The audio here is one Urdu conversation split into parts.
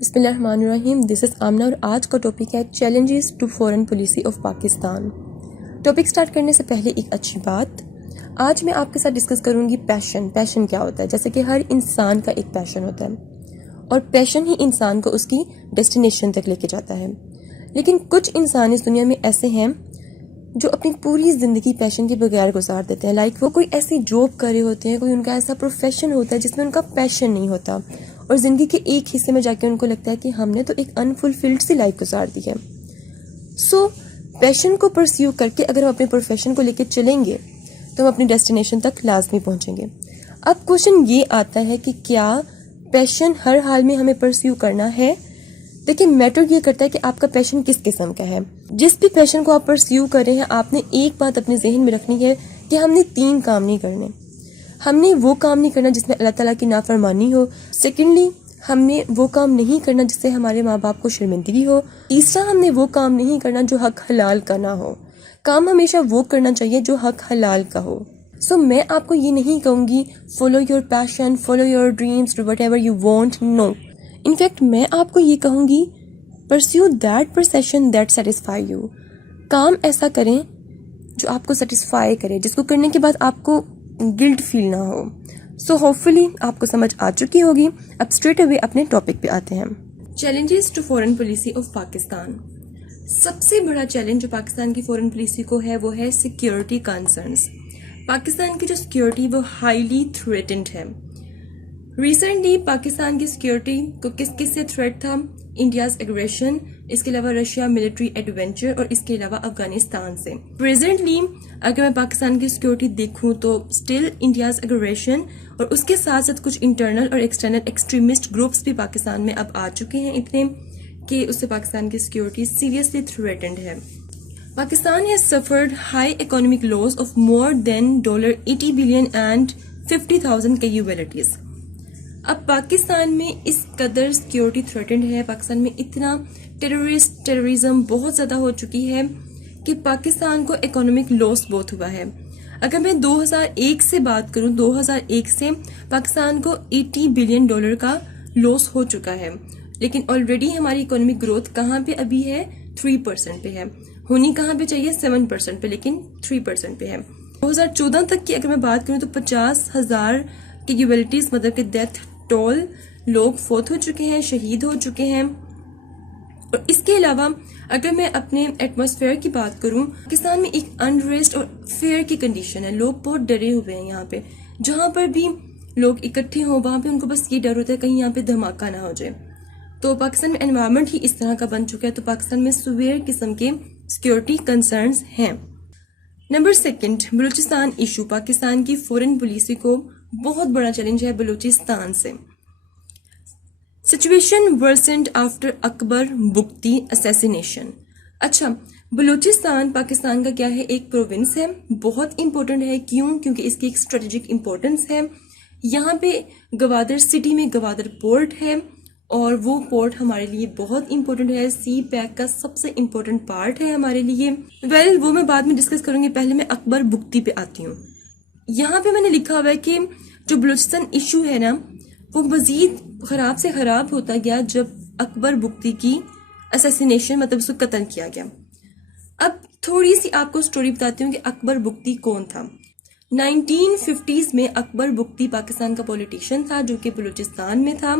بسم اللہ الرحمن الرحیم. دس از آمنہ اور آج کا ٹاپک ہے challenges to foreign policy of Pakistan. Topic start کرنے سے پہلے ایک اچھی بات, آج میں آپ کے ساتھ ڈسکس کروں گی پیشن کیا ہوتا ہے. جیسے کہ ہر انسان کا ایک پیشن ہوتا ہے اور پیشن ہی انسان کو اس کی ڈیسٹینیشن تک لے کے جاتا ہے. لیکن کچھ انسان اس دنیا میں ایسے ہیں جو اپنی پوری زندگی پیشن کے بغیر گزار دیتے ہیں. لائک وہ کوئی ایسی جاب کر رہے ہوتے ہیں, کوئی ان کا ایسا پروفیشن ہوتا ہے جس میں ان کا پیشن نہیں ہوتا, اور زندگی کے ایک حصے میں جا کے ان کو لگتا ہے کہ ہم نے تو ایک انفلفلڈ سی لائف گزار دی ہے. سو پیشن کو پرسیو کر کے اگر ہم اپنے پروفیشن کو لے کے چلیں گے تو ہم اپنی ڈیسٹینیشن تک لازمی پہنچیں گے. اب کوشچن یہ آتا ہے کہ کیا پیشن ہر حال میں ہمیں پرسیو کرنا ہے؟ دیکھیں, میٹر یہ کرتا ہے کہ آپ کا پیشن کس قسم کا ہے. جس بھی پیشن کو آپ پرسیو کر رہے ہیں, آپ نے ایک بات اپنے ذہن میں رکھنی ہے کہ ہم نے 3 کام نہیں کرنے. ہم نے وہ کام نہیں کرنا جس میں اللہ تعالیٰ کی نافرمانی ہو. سیکنڈلی, ہم نے وہ کام نہیں کرنا جس سے ہمارے ماں باپ کو شرمندگی ہو. تیسرا, ہم نے وہ کام نہیں کرنا جو حق حلال کا نہ ہو. کام ہمیشہ وہ کرنا چاہیے جو حق حلال کا ہو. سو میں آپ کو یہ نہیں کہوں گی follow your passion, follow your dreams, do whatever you want. No, in fact میں آپ کو یہ کہوں گی perceive that profession that satisfy you. کام ایسا کریں جو آپ کو سیٹسفائی کرے, جس کو کرنے کے بعد آپ کو گلٹ فیل نہ ہو. سو ہوپ فلی آپ کو سمجھ آ چکی ہوگی. اب اسٹریٹ اوے اپنے ٹاپک پہ آتے ہیں. Challenges to foreign policy of Pakistan. سب سے بڑا چیلنج جو پاکستان کی فورن پالیسی کو ہے وہ ہے سیکیورٹی کنسرنس. پاکستان کی جو سیکیورٹی وہ ہائیلی تھریٹنڈ ہے. ریسنٹلی پاکستان کی سیکیورٹی کو کس سے تھریٹ تھا؟ انڈیاز ایگریشن, اس کے علاوہ رشیا ملٹری ایڈونچر, اور اس کے علاوہ افغانستان سے. پریزنٹلی اگر میں پاکستان کی سیکیورٹی دیکھوں تو اسٹل انڈیاز ایگریشن اور اس کے ساتھ ساتھ کچھ انٹرنل اور ایکسٹرنل ایکسٹریمسٹ گروپس بھی پاکستان میں اب آ چکے ہیں, اتنے کہ اس سے پاکستان کی سیکیورٹی سیریسلی تھریٹنڈ ہے. Pakistan has suffered high economic loss of more than $80 billion and 50,000 casualties. اب پاکستان میں اس قدر سیکیورٹی تھریٹنڈ ہے, پاکستان میں اتنا ٹیررزم بہت زیادہ ہو چکی ہے کہ پاکستان کو اکنامک لاس بہت ہوا ہے. اگر میں 2001 سے بات کروں, 2001 سے پاکستان کو $80 بلین کا لاس ہو چکا ہے, لیکن آلریڈی ہماری اکنامک گروتھ کہاں پہ ابھی ہے؟ 3% پہ ہے. ہونی کہاں پہ چاہیے؟ 7% پہ, لیکن 3% پہ ہے. 2014 تک کی اگر میں بات کروں تو 50,000 کیجویلٹیز مطلب کہ ڈیتھ ٹول, لوگ فوت ہو چکے ہیں, شہید ہو چکے ہیں. اور اس کے علاوہ اگر میں اپنے ایٹماسفیئر کی بات کروں, پاکستان میں ایک انریسٹ اور فیئر کی کنڈیشن ہے. لوگ بہت ڈرے ہوئے ہیں یہاں پہ. جہاں پر بھی لوگ اکٹھے ہوں وہاں پہ ان کو بس یہ ڈر ہوتا ہے کہیں یہاں پہ دھماکہ نہ ہو جائے. تو پاکستان میں انوائرمنٹ ہی اس طرح کا بن چکا ہے, تو پاکستان میں سویئر قسم کے سیکیورٹی کنسرنز ہیں. Number 2, Balochistan issue. پاکستان کی فورن پالیسی کو بہت بڑا چیلنج ہے بلوچستان سے. Situation ورسنڈ after Akbar Bugti assassination. اچھا, بلوچستان پاکستان کا کیا ہے؟ ایک پروونس ہے, بہت امپورٹنٹ ہے. کیوں؟ کیونکہ اس کی ایک اسٹریٹجک امپورٹنس ہے. یہاں پہ گوادر سٹی میں گوادر پورٹ ہے, اور وہ پورٹ ہمارے لیے بہت امپورٹنٹ ہے. سی پیک کا سب سے امپورٹنٹ پارٹ ہے ہمارے لیے. وہ میں بعد میں ڈسکس کروں گی. پہلے میں اکبر بگٹی پہ آتی ہوں. یہاں پہ میں نے لکھا ہوا ہے کہ جو بلوچستان ایشو ہے نا, وہ مزید خراب سے خراب ہوتا گیا جب اکبر بگٹی کی اسیسینیشن مطلب اس کو قتل کیا گیا. اب تھوڑی سی آپ کو سٹوری بتاتی ہوں کہ اکبر بگٹی کون تھا. 1950s میں اکبر بگٹی پاکستان کا پولیٹیشین تھا جو کہ بلوچستان میں تھا.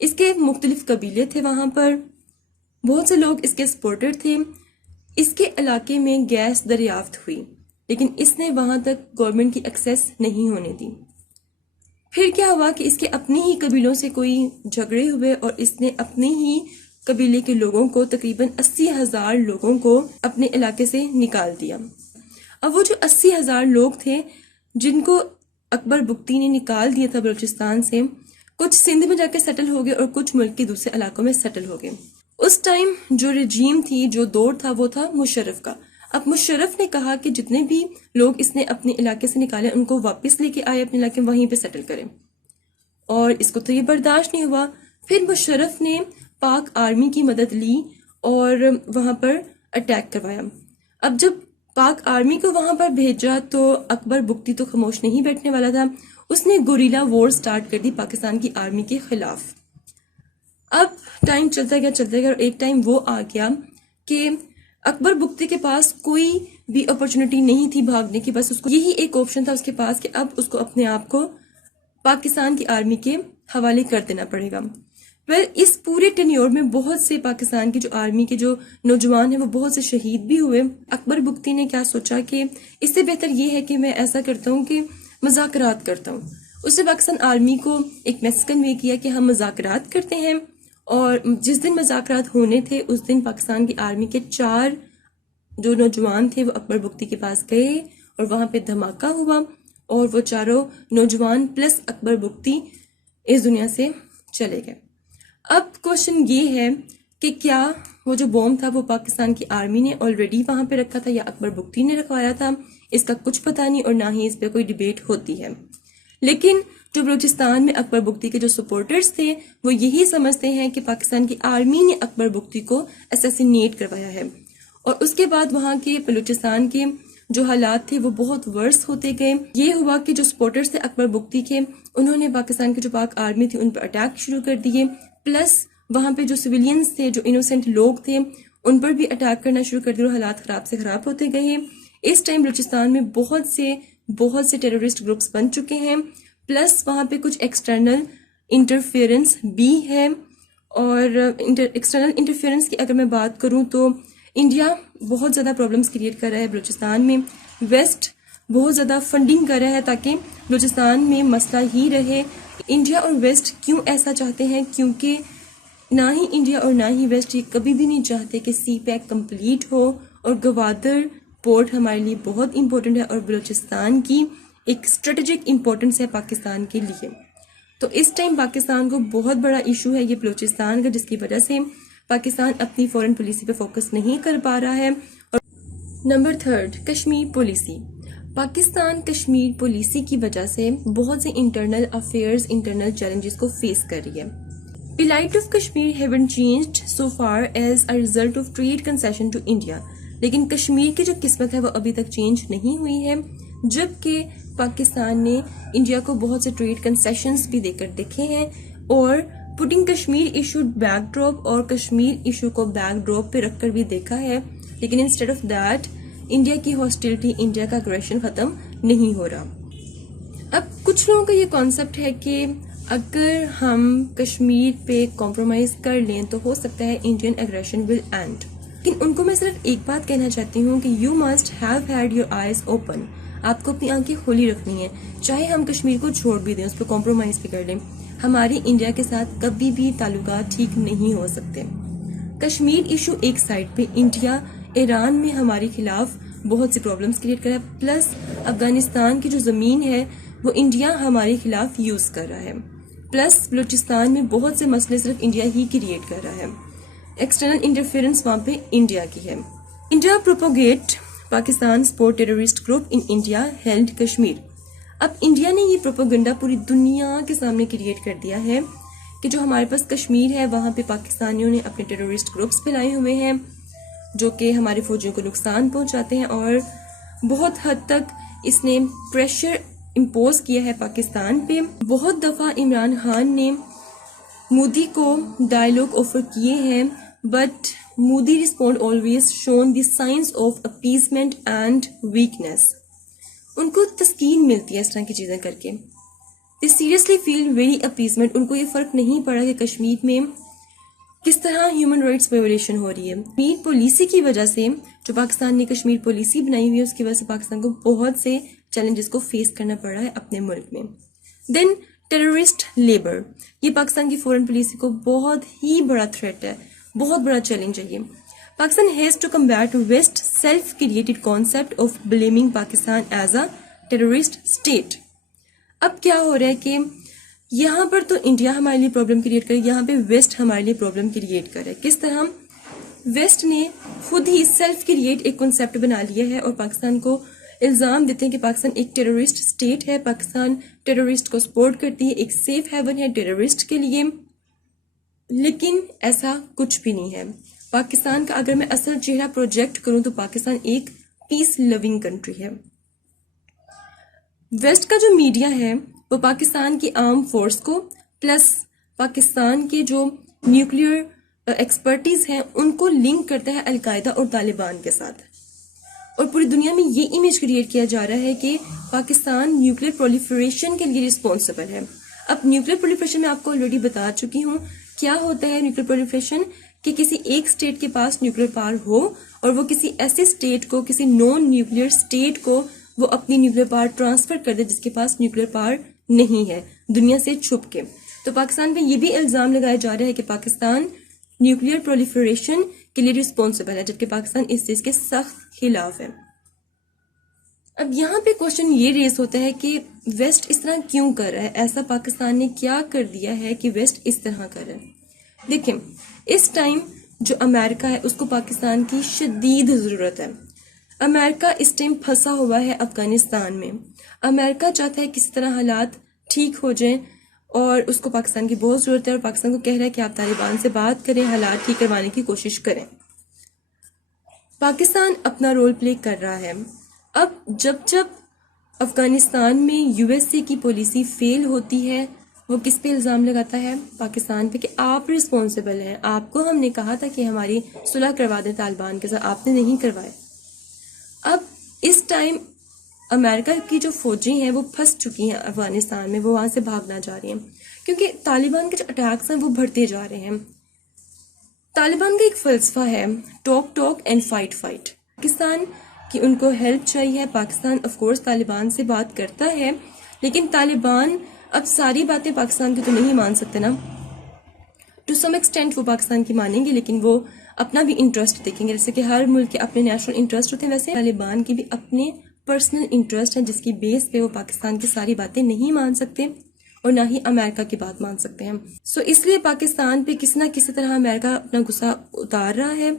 اس کے مختلف قبیلے تھے وہاں پر, بہت سے لوگ اس کے سپورٹر تھے. اس کے علاقے میں گیس دریافت ہوئی, لیکن اس نے وہاں تک گورنمنٹ کی ایکسیس نہیں ہونے دی. پھر کیا ہوا کہ اس کے اپنے ہی قبیلوں سے کوئی جھگڑے ہوئے, اور اس نے اپنے ہی قبیلے کے لوگوں کو تقریباً 80,000 لوگوں کو اپنے علاقے سے نکال دیا. اب وہ جو 80,000 لوگ تھے جن کو اکبر بگٹی نے نکال دیا تھا بلوچستان سے, کچھ سندھ میں جا کے سیٹل ہو گئے اور کچھ ملک کے دوسرے علاقوں میں سیٹل ہو گئے. اس ٹائم جو رجیم تھی, جو دور تھا, وہ تھا مشرف کا. اب مشرف نے کہا کہ جتنے بھی لوگ اس نے اپنے علاقے سے نکالے ان کو واپس لے کے آئے اپنے علاقے میں, وہیں پہ سیٹل کریں. اور اس کو تو یہ برداشت نہیں ہوا. پھر مشرف نے پاک آرمی کی مدد لی اور وہاں پر اٹیک کروایا. اب جب پاک آرمی کو وہاں پر بھیجا تو اکبر بگٹی تو خاموش نہیں بیٹھنے والا تھا. اس نے گوریلا وار سٹارٹ کر دی پاکستان کی آرمی کے خلاف. اب ٹائم چلتا گیا اور ایک ٹائم وہ آ گیا کہ اکبر بگٹی کے پاس کوئی بھی اپرچونٹی نہیں تھی بھاگنے کی، بس اس کو یہی ایک آپشن تھا اس کے پاس کہ اب اس کو اپنے آپ کو پاکستان کی آرمی کے حوالے کر دینا پڑے گا۔ اس پورے ٹینیور میں بہت سے پاکستان کی جو آرمی کے جو نوجوان ہیں وہ بہت سے شہید بھی ہوئے۔ اکبر بگٹی نے کیا سوچا کہ اس سے بہتر یہ ہے کہ میں ایسا کرتا ہوں کہ مذاکرات کرتا ہوں۔ اس نے پاکستان آرمی کو ایک میسج کنوے کیا کہ ہم مذاکرات کرتے ہیں، اور جس دن مذاکرات ہونے تھے اس دن پاکستان کی آرمی کے 4 جو نوجوان تھے وہ اکبر بگٹی کے پاس گئے اور وہاں پہ دھماکہ ہوا اور وہ 4 نوجوان پلس اکبر بگٹی اس دنیا سے چلے گئے۔ اب کوشچن یہ ہے کہ کیا وہ جو بوم تھا وہ پاکستان کی آرمی نے آلریڈی وہاں پہ رکھا تھا یا اکبر بگٹی نے رکھوایا تھا؟ اس کا کچھ پتہ نہیں اور نہ ہی اس پہ کوئی ڈیبیٹ ہوتی ہے، لیکن جو بلوچستان میں اکبر بگٹی کے جو سپورٹرز تھے وہ یہی سمجھتے ہیں کہ پاکستان کی آرمی نے اکبر بگٹی کو اسیسینیٹ کروایا ہے، اور اس کے بعد وہاں کے بلوچستان کے جو حالات تھے وہ بہت ورس ہوتے گئے۔ یہ ہوا کہ جو سپورٹرز تھے اکبر بگٹی کے، انہوں نے پاکستان کی جو پاک آرمی تھی ان پر اٹیک شروع کر دیے، پلس وہاں پہ جو سویلینز تھے، جو انوسینٹ لوگ تھے، ان پر بھی اٹیک کرنا شروع کر دیا اور حالات خراب سے خراب ہوتے گئے۔ اس ٹائم بلوچستان میں بہت سے ٹیررسٹ گروپس بن چکے ہیں، پلس وہاں پہ کچھ ایکسٹرنل انٹرفیئرنس بھی ہے۔ اور ایکسٹرنل انٹرفیئرنس کی اگر میں بات کروں تو انڈیا بہت زیادہ پرابلمس کریٹ کر رہا ہے بلوچستان میں، ویسٹ بہت زیادہ فنڈنگ کر رہا ہے تاکہ بلوچستان میں مسئلہ ہی رہے۔ انڈیا اور ویسٹ کیوں ایسا چاہتے ہیں؟ کیونکہ نہ ہی انڈیا اور نہ ہی ویسٹ یہ کبھی بھی نہیں چاہتے کہ سی پیک کمپلیٹ ہو، اور گوادر پورٹ ہمارے لیے بہت امپورٹنٹ ہے اور بلوچستان کی ایک اسٹریٹجک امپورٹنس ہے پاکستان کے لیے۔ تو اس ٹائم پاکستان کو بہت بڑا ایشو ہے یہ بلوچستان کا، جس کی وجہ سے پاکستان اپنی فورن پالیسی پہ فوکس نہیں کر پا رہا ہے۔ اور number 3 Kashmir policy. Pakistan Kashmir policy کی وجہ سے بہت سے انٹرنل افیئرز، انٹرنل چیلنجز کو فیس کر رہی ہے۔ Elite of Kashmir haven't changed so far as a result of trade concession to India. لیکن کشمیر کی جو قسمت ہے وہ ابھی تک چینج نہیں ہوئی ہے، جبکہ پاکستان نے انڈیا کو بہت سے ٹریڈ کنسیشنز بھی دے کر دیکھے ہیں، اور putting Kashmir issue back drop اور کشمیر ایشو کو بیک ڈراپ پہ رکھ کر بھی دیکھا ہے، لیکن انسٹیڈ آف دیٹ انڈیا کی ہاسٹیلٹی، انڈیا کا اگریشن ختم نہیں ہو رہا۔ اب کچھ لوگوں کا یہ کانسیپٹ ہے کہ اگر ہم کشمیر پہ کمپرومائز کر لیں تو ہو سکتا ہے انڈین اگریشن ول اینڈ، لیکن ان کو میں صرف ایک بات کہنا چاہتی ہوں کہ you must have had your eyes open. آپ کو اپنی آنکھیں کھلی رکھنی ہے، چاہے ہم کشمیر کو چھوڑ بھی دیں، اس پہ کمپرومائز بھی کر لیں، ہماری انڈیا کے ساتھ کبھی بھی تعلقات ٹھیک نہیں ہو سکتے۔ کشمیر ایشو ایک سائڈ پہ، انڈیا ایران میں ہمارے خلاف بہت سی پرابلمس کریٹ کر رہا ہے، پلس افغانستان کی جو زمین ہے وہ انڈیا ہمارے خلاف یوز کر رہا ہے، پلس بلوچستان میں بہت سے مسئلے صرف انڈیا ہی کریٹ کر رہا ہے، ایکسٹرنل انٹرفیئرنس وہاں پہ انڈیا کی ہے۔ India propagate Pakistan support terrorist group in India held Kashmir. اب انڈیا نے یہ پروپوگنڈا پوری دنیا کے سامنے کریٹ کر دیا ہے کہ جو ہمارے پاس کشمیر ہے وہاں پہ پاکستانیوں نے اپنے ٹیررسٹ گروپس پھیلائے ہوئے ہیں جو کہ ہمارے فوجیوں کو نقصان پہنچاتے ہیں، اور بہت حد تک اس نے پریشر امپوز کیا ہے پاکستان پہ۔ بہت دفعہ عمران خان نے مودی کو ڈائلاگ آفر کیے ہیں، but Modi respond always shown the signs of appeasement and weakness. ان کو تسکین ملتی ہے اس طرح کی چیزیں کر کے، دے سیریسلی فیل ویری اپیزمنٹ۔ ان کو یہ فرق نہیں پڑا کہ کشمیر میں کس طرح ہیومن رائٹس وائولیشن ہو رہی ہے۔ کشمیر پالیسی کی وجہ سے، جو پاکستان نے کشمیر پالیسی بنائی ہوئی ہے اس کی وجہ سے پاکستان کو بہت سے چیلنجز کو فیس کرنا پڑ رہا ہے اپنے ملک میں۔ دین ٹیررسٹ لیبر، یہ پاکستان کی فورن پالیسی کو بہت ہی بڑا تھریٹ ہے، بہت بڑا چیلنج ہے یہ۔ Pakistan has to combat west self created concept of blaming Pakistan as a terrorist state. اب کیا ہو رہا ہے کہ یہاں پر تو انڈیا ہمارے لیے پرابلم کریٹ کرے، یہاں پہ ویسٹ ہمارے لیے پرابلم کریٹ کرے۔ کس طرح؟ ویسٹ نے خود ہی سیلف کریٹ ایک کنسیپٹ بنا لیا ہے اور پاکستان کو الزام دیتے ہیں کہ پاکستان ایک ٹیررسٹ اسٹیٹ ہے، پاکستان ٹیررسٹ کو سپورٹ کرتی ہے، ایک سیف ہیون ہے ٹیررسٹ کے لیے، لیکن ایسا کچھ بھی نہیں ہے۔ پاکستان کا اگر میں اصل چہرہ پروجیکٹ کروں تو پاکستان ایک پیس لونگ کنٹری ہے۔ ویسٹ کا جو میڈیا ہے وہ پاکستان کی آرم فورس کو، پلس پاکستان کے جو نیوکلیئر ایکسپرٹیز ہیں ان کو لنک کرتا ہے القاعدہ اور طالبان کے ساتھ، اور پوری دنیا میں یہ امیج کریٹ کیا جا رہا ہے کہ پاکستان نیوکلیئر پرولیفریشن کے لیے رسپانسبل ہے. اب نیوکلیئر پرولیفریشن میں آپ کو آلریڈی بتا چکی ہوں کیا ہوتا ہے. نیوکلیئر پرولیفریشن کہ کسی ایک اسٹیٹ کے پاس نیوکلیئر پاور ہو اور وہ کسی ایسے اسٹیٹ کو، کسی نان نیوکلیئر اسٹیٹ کو وہ اپنی نیوکلیئر پاور ٹرانسفر کر دے جس کے پاس نیوکلیئر پاور نہیں ہے، دنیا سے چھپ کے. تو پاکستان پہ یہ بھی الزام لگایا جا رہا ہے کہ پاکستان نیوکلیئر پرولیفریشن کے لیے رسپانسبل ہے، جبکہ پاکستان اس چیز کے سخت خلاف ہے. اب یہاں پہ کوشچن یہ ریز ہوتا ہے کہ ویسٹ اس طرح کیوں کر رہا ہے، ایسا پاکستان نے کیا کر دیا ہے کہ ویسٹ اس طرح کر رہا ہے. دیکھیں اس ٹائم جو امریکہ ہے اس کو پاکستان کی شدید ضرورت ہے. امریکہ اس ٹائم پھنسا ہوا ہے افغانستان میں. امریکہ چاہتا ہے کسی طرح حالات ٹھیک ہو جائیں اور اس کو پاکستان کی بہت ضرورت ہے، اور پاکستان کو کہہ رہا ہے کہ آپ طالبان سے بات کریں، حالات ٹھیک کروانے کی کوشش کریں. پاکستان اپنا رول پلے کر رہا ہے. اب جب افغانستان میں یو ایس اے کی پالیسی فیل ہوتی ہے وہ کس پہ الزام لگاتا ہے؟ پاکستان پہ، کہ آپ رسپانسبل ہیں، آپ کو ہم نے کہا تھا کہ ہماری صلح کروا دیں طالبان کے ساتھ، آپ نے نہیں کروائے. اب اس ٹائم امریکہ کی جو فوجیں ہیں وہ پھنس چکی ہیں افغانستان میں، وہ وہاں سے بھاگنا چاہ رہی ہیں کیونکہ طالبان کے جو اٹیکس ہیں وہ بڑھتے جا رہے ہیں. طالبان کا ایک فلسفہ ہے talk talk and fight fight. Pakistan کی ان کو ہیلپ چاہیے. پاکستان آف کورس طالبان سے بات کرتا ہے، لیکن طالبان اب ساری باتیں پاکستان کی تو نہیں مان سکتے نا. ٹو سم ایکسٹینٹ وہ پاکستان کی مانیں گے، لیکن وہ اپنا بھی انٹرسٹ دیکھیں گے. جیسے کہ ہر ملک کے اپنے نیشنل انٹرسٹ ہوتے ہیں، ویسے طالبان کی بھی اپنے پرسنل انٹرسٹ ہیں جس کی بیس پہ وہ پاکستان کی ساری باتیں نہیں مان سکتے اور نہ ہی امریکہ کی بات مان سکتے ہیں. سو اس لیے پاکستان پہ کسی نہ کسی طرح امریکہ اپنا غصہ اتار رہا ہے.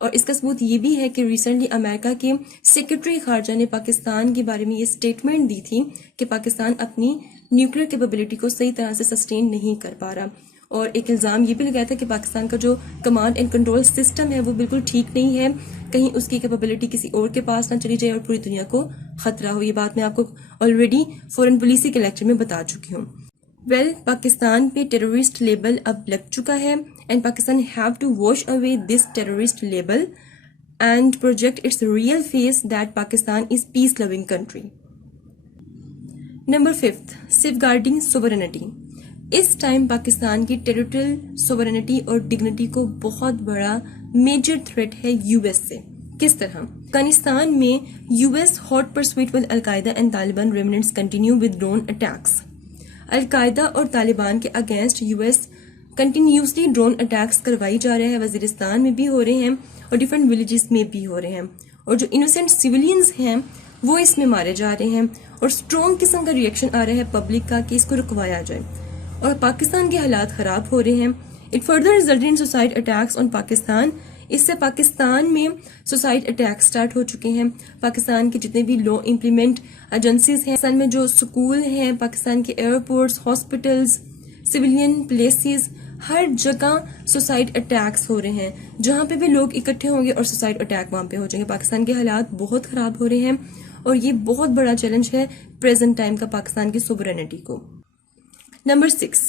اور اس کا ثبوت یہ بھی ہے کہ ریسنٹلی امریکہ کے سیکرٹری خارجہ نے پاکستان کے بارے میں یہ سٹیٹمنٹ دی تھی کہ پاکستان اپنی نیوکلیئر کیپیبلٹی کو صحیح طرح سے سسٹین نہیں کر پا رہا. اور ایک الزام یہ بھی لگایا تھا کہ پاکستان کا جو کمانڈ اینڈ کنٹرول سسٹم ہے وہ بالکل ٹھیک نہیں ہے، کہیں اس کی کیپیبلٹی کسی اور کے پاس نہ چلی جائے اور پوری دنیا کو خطرہ ہو. یہ بات میں آپ کو آلریڈی فورن پالیسی کے لیکچر میں بتا چکی ہوں. پاکستان پہ ٹیررسٹ لیبل اب لگ چکا ہے and Pakistan have to wash away this terrorist label and project its real face that Pakistan is peace loving country. Number 5 safeguarding sovereignty. اس ٹائم پاکستان کی ٹیریٹریل سوورنٹی اور ڈگنیٹی کو بہت بڑا میجر تھریٹ ہے یو ایس سے. کس طرح؟ افغانستان میں U S hot pursuit with al Qaeda and Taliban remnants continue with drone attacks. Al Qaeda اور طالبان کے against U S continuously drone attacks کروائی جا رہے ہیں. وزیرستان میں بھی ہو رہے ہیں اور ڈفرینٹ ولیجز میں بھی ہو رہے ہیں، اور جو انوسینٹ سویلینز ہیں وہ اس میں مارے جا رہے ہیں، اور اسٹرانگ قسم کا ریئیکشن آ رہا ہے پبلک کا کہ اس کو رکوایا جائے. اور پاکستان کے حالات خراب ہو رہے ہیں. It further resulted in suicide attacks on Pakistan. اس سے پاکستان میں سوسائڈ اٹیک سٹارٹ ہو چکے ہیں. پاکستان کے جتنے بھی لا امپلیمنٹ ایجنسیز ہیں، پاکستان میں جو سکول ہیں، پاکستان کے ایئرپورٹس، ہاسپٹلز، سویلین پلیسز، ہر جگہ سوسائڈ اٹیکس ہو رہے ہیں. جہاں پہ بھی لوگ اکٹھے ہوں گے اور سوسائڈ اٹیک وہاں پہ ہو جائیں گے. پاکستان کے حالات بہت خراب ہو رہے ہیں اور یہ بہت بڑا چیلنج ہے پریزنٹ ٹائم کا پاکستان کی سوورنٹی کو. Number 6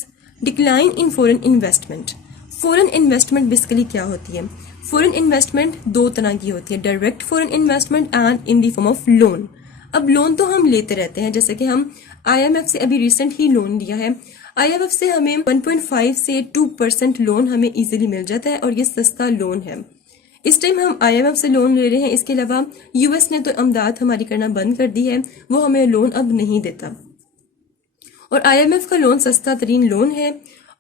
decline in foreign investment. Foreign investment basically کیا ہوتی ہے؟ فورن انویسٹمنٹ دو طرح کی ہوتی ہے، direct foreign investment and in the form of loan. اب لون تو ہم لیتے رہتے ہیں، جیسے کہ ہم آئی ایم ایف سے ابھی ریسنٹ ہی لون لیا ہے. آئی ایم ایف سے ہمیں 1.5 سے 2% لون ہمیں ایزیلی مل جاتا ہے اور یہ سستا لون ہے. اس ٹائم ہم آئی ایم ایف سے لون لے رہے ہیں. اس کے علاوہ یو ایس نے تو امداد ہماری کرنا بند کر دی ہے، وہ ہمیں لون اب نہیں دیتا. اور آئی ایم ایف کا لون سستا ترین لون ہے.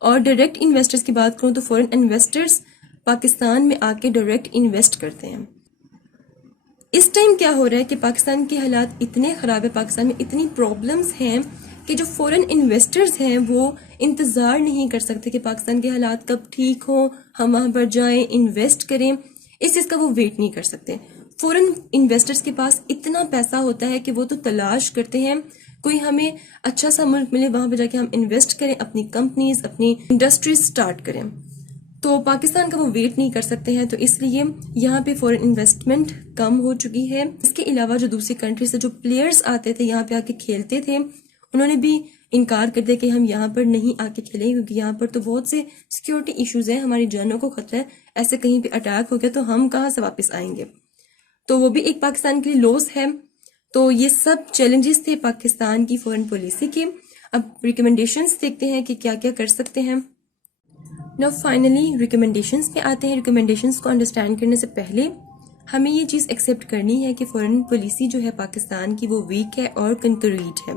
اور ڈائریکٹ انویسٹرز کی بات کروں تو فورن انویسٹرز پاکستان میں آ کے ڈائریکٹ انویسٹ کرتے ہیں. اس ٹائم کیا ہو رہا ہے کہ پاکستان کے حالات اتنے خراب ہے، پاکستان میں اتنی پرابلمز ہیں کہ جو فورن انویسٹرز ہیں وہ انتظار نہیں کر سکتے کہ پاکستان کے حالات کب ٹھیک ہوں، ہم وہاں پر جائیں انویسٹ کریں. اس چیز کا وہ ویٹ نہیں کر سکتے. فورن انویسٹرز کے پاس اتنا پیسہ ہوتا ہے کہ وہ تو تلاش کرتے ہیں کوئی ہمیں اچھا سا ملک ملے، وہاں پہ جا کے ہم انویسٹ کریں، اپنی کمپنیز، اپنی انڈسٹریز سٹارٹ کریں. تو پاکستان کا وہ ویٹ نہیں کر سکتے ہیں، تو اس لیے یہاں پہ فورن انویسٹمنٹ کم ہو چکی ہے. اس کے علاوہ جو دوسری کنٹری سے جو پلیئرز آتے تھے یہاں پہ آ کے کھیلتے تھے، انہوں نے بھی انکار کر دے کہ ہم یہاں پر نہیں آ کے کھیلیں کیونکہ یہاں پر تو بہت سے سیکیورٹی ایشوز ہیں، ہماری جانوں کو خطرہ ہے، ایسے کہیں پہ اٹیک ہو گیا تو ہم کہاں سے واپس آئیں گے، تو وہ بھی ایک پاکستان کے لیے لوس ہے. تو یہ سب چیلنجز تھے پاکستان کی فورن پالیسی کے. اب ریکمنڈیشنز دیکھتے ہیں کہ کیا کیا کر سکتے ہیں. نو فائنلی ریکمنڈیشنز پہ آتے ہیں. ریکمنڈیشنز کو انڈرسٹینڈ کرنے سے پہلے ہمیں یہ چیز ایکسیپٹ کرنی ہے کہ فورن پالیسی جو ہے پاکستان کی وہ ویک ہے اور کنکریٹ ہے،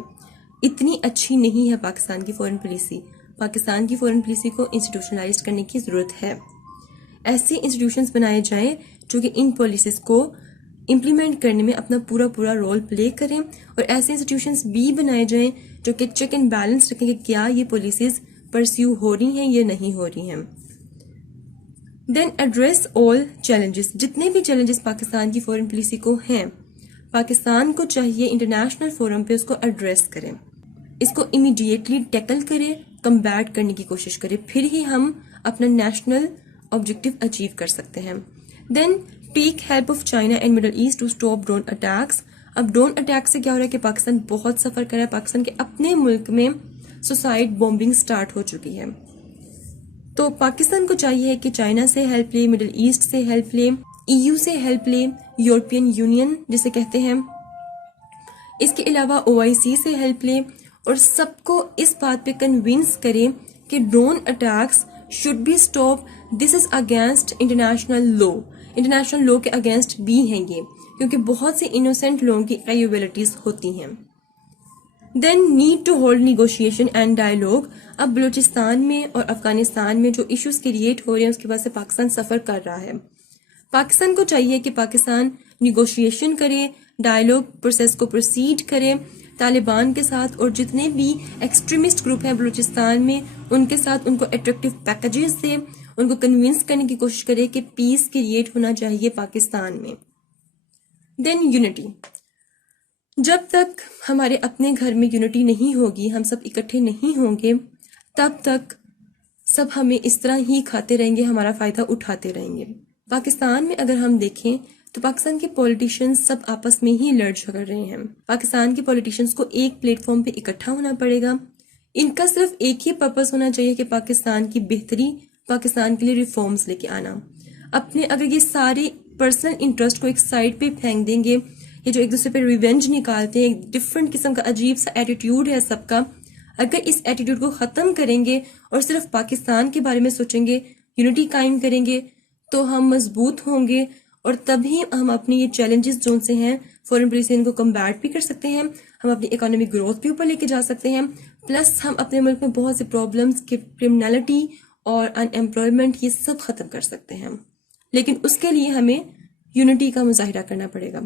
اتنی اچھی نہیں ہے پاکستان کی فورن پالیسی. پاکستان کی فورن پالیسی کو انسٹیٹیوشنلائز کرنے کی ضرورت ہے. ایسی انسٹیٹیوشنز بنائے جائیں جو کہ ان پالیسیز کو امپلیمنٹ کرنے میں اپنا پورا رول پلے کریں، اور ایسے انسٹیٹیوشنز بھی بنائے جائیں جو کہ چیک اینڈ بیلنس رکھیں کہ کیا یہ پالیسیز پرسیو ہو رہی ہیں یا نہیں ہو رہی ہیں. دین ایڈریس آل چیلنجز. جتنے بھی چیلنجز پاکستان کی فورن پالیسی کو ہیں، پاکستان کو چاہیے انٹرنیشنل فورم پہ اس کو ایڈریس کریں، اس کو امیڈیٹلی ٹیکل کرے، کمبیٹ کرنے کی کوشش کرے، پھر ہی ہم اپنا نیشنل آبجیکٹو اچیو کر سکتے ہیں. Then take help of China and Middle East to stop drone attacks. اب ڈرون اٹیک سے کیا ہو رہا ہے کہ پاکستان بہت سفر کر رہا ہے. پاکستان کے اپنے ملک میں سوسائڈ بومبنگ سٹارٹ ہو چکی ہے، تو پاکستان کو چاہیے کہ چائنا سے ہیلپ لے، مڈل ایسٹ سے ہیلپ لے، EU سے ہیلپ لے، یورپین یونین جسے کہتے ہیں، اس کے علاوہ OIC سے ہیلپ لے، اور سب کو اس بات پہ کنونس کرے کہ drone attacks should be stop. This is against international law. International law کے اگینسٹ بھی ہیں یہ، کیونکہ بہت سے انوسینٹ لوگوں کی لائبلٹیز ہوتی ہیں. Then need to hold negotiation and dialogue. اب بلوچستان میں اور افغانستان میں جو ایشوز کریٹ ہو رہے ہیں اس کے بعد سے پاکستان سفر کر رہا ہے. پاکستان کو چاہیے کہ پاکستان نیگوشیشن کرے، ڈائلاگ پروسیس کو پروسیڈ کرے طالبان کے ساتھ، اور جتنے بھی ایکسٹریمسٹ گروپ ہیں بلوچستان میں ان کے ساتھ ان کو اٹریکٹیو پیکیجز دے، ان کو کنونس کرنے کی کوشش کرے کہ پیس کریٹ ہونا چاہیے پاکستان میں. دین یونٹی. جب تک ہمارے اپنے گھر میں یونٹی نہیں ہوگی، ہم سب اکٹھے نہیں ہوں گے، تب تک سب ہمیں اس طرح ہی کھاتے رہیں گے، ہمارا فائدہ اٹھاتے رہیں گے. پاکستان میں اگر ہم دیکھیں تو پاکستان کے پولیٹیشنز سب آپس میں ہی لڑ جھگڑ رہے ہیں. پاکستان کے پولیٹیشنز کو ایک پلیٹ فارم پہ اکٹھا ہونا پڑے گا. ان کا صرف ایک ہی پرپس ہونا چاہیے کہ پاکستان کی بہتری، پاکستان کے لیے ریفارمز لے کے آنا. اگر یہ سارے پرسنل انٹرسٹ کو ایک سائڈ پہ پھینک دیں گے، یہ جو ایک دوسرے پہ ریونج نکالتے ہیں، ایک ڈفرنٹ قسم کا عجیب سا ایٹیٹیوڈ ہے سب کا، اگر اس ایٹیٹیوڈ کو ختم کریں گے اور صرف پاکستان کے بارے میں سوچیں گے، یونٹی قائم کریں گے، تو ہم مضبوط ہوں گے، اور تبھی ہم اپنی یہ چیلنجز جو سے ہیں فورن پالیسی ان کو کمبیٹ بھی کر سکتے ہیں، ہم اپنی اکانومک گروتھ بھی اوپر لے کے جا سکتے ہیں، پلس ہم اپنے ملک میں بہت سے پرابلمس، کرمنالٹی اور ان ایمپلائمنٹ، یہ سب ختم کر سکتے ہیں. لیکن اس کے لیے ہمیں یونٹی کا مظاہرہ کرنا پڑے گا.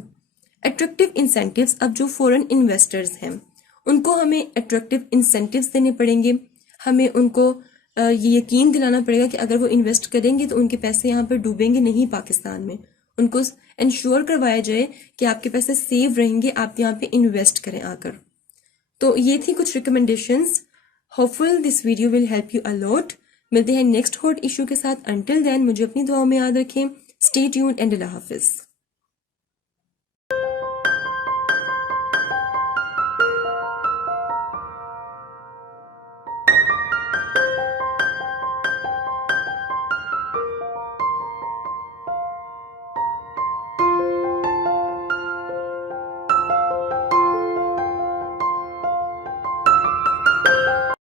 Attractive incentives. اب جو فورن انویسٹرز ہیں ان کو ہمیں اٹریکٹیو انسینٹیوز دینے پڑیں گے. ہمیں ان کو یہ یقین دلانا پڑے گا کہ اگر وہ انویسٹ کریں گے تو ان کے پیسے یہاں پر ڈوبیں گے نہیں پاکستان میں. ان کو انشور کروایا جائے کہ آپ کے پیسے سیو رہیں گے، آپ یہاں پہ انویسٹ کریں آ کر. تو یہ تھی کچھ recommendations. Hopefully this video will help you a lot. ملتے ہیں نیکسٹ ہاٹ ایشو کے ساتھ. انٹل دین مجھے اپنی دعاؤں میں یاد رکھیں. اسٹے ٹیونڈ اینڈ اللہ حافظ.